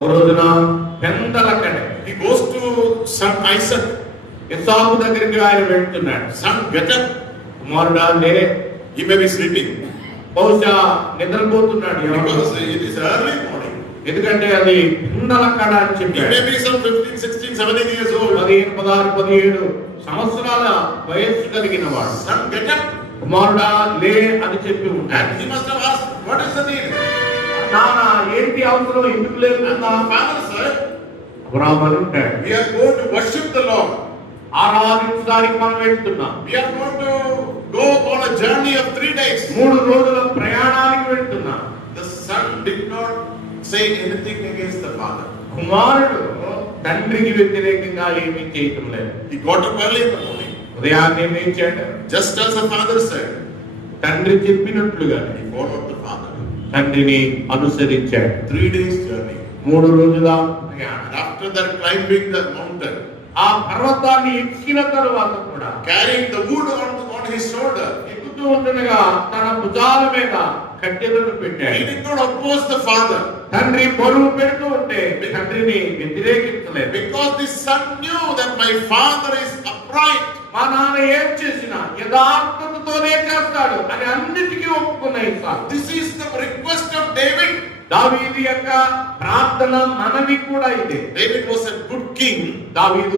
రోజున పెందలకడే He goes to son Isaac. ఇస్సాకు దగ్గరికి ఆయన వెళ్తున్నాడు. Son, get up. కుమారుడా లే. He may be sleeping బహుశా నిద్రపోతున్నాడు. because it is early morning. ఎందుకంటే అది పెందలకడ అని He చెప్పాడు. may be some 15, 16, 17 years old. 15, 16, 17 సంవత్సరాల వయస్సు కలిగిన వాడు. Son, get up. కుమారుడా లే అని చెప్పి ఉంటాడు. And he must have asked, what is the need? నాన్న ఏంటి అవసరం, ఎందుకు లేకుండా? Father said, అబ్రాహాము ఉంటాడు. we are going to worship the Lord. ఆరాధించడానికి మనం వెళ్తున్నాం. We are going to go on a journey of 3 days. 3 రోజుల ప్రయాణానికి వెళ్తున్నాం. The son did not say anything against the father. కుమారుడు తండ్రికి వ్యతిరేకంగా ఏమీ చేయటం లేదు. He got up early in the morning. ఉదయాన్నే లేచాడు. Just as the father said, తండ్రి చెప్పినట్లుగా he followed the father. తండ్రిని అనుసరించాడు. 3 days journey. 3 రోజుల And ప్రయాణం. after that, climbing the mountain, ఆ పర్వతాన్ని ఎక్కిన తరువాత కూడా carrying the wood on his shoulder, ఎక్కుతూ ఉండగా తన భుజాల మీద కట్టెలను he పెట్టాడు. did not oppose the father తండ్రి బరువు పెడుతూ ఉంటే తండ్రిని వ్యతిరేకించలేదు. because the son knew that my father is upright. మా నాన్న ఏం చేసినా యథార్థతతోనే చేస్తాడు అని అన్నిటికీ ఒప్పుకున్న ఇస్సాకు. This is the request of David. దావీదు యొక్క ప్రార్థన మనవి కూడా ఇదే. David was a good king. దావీదు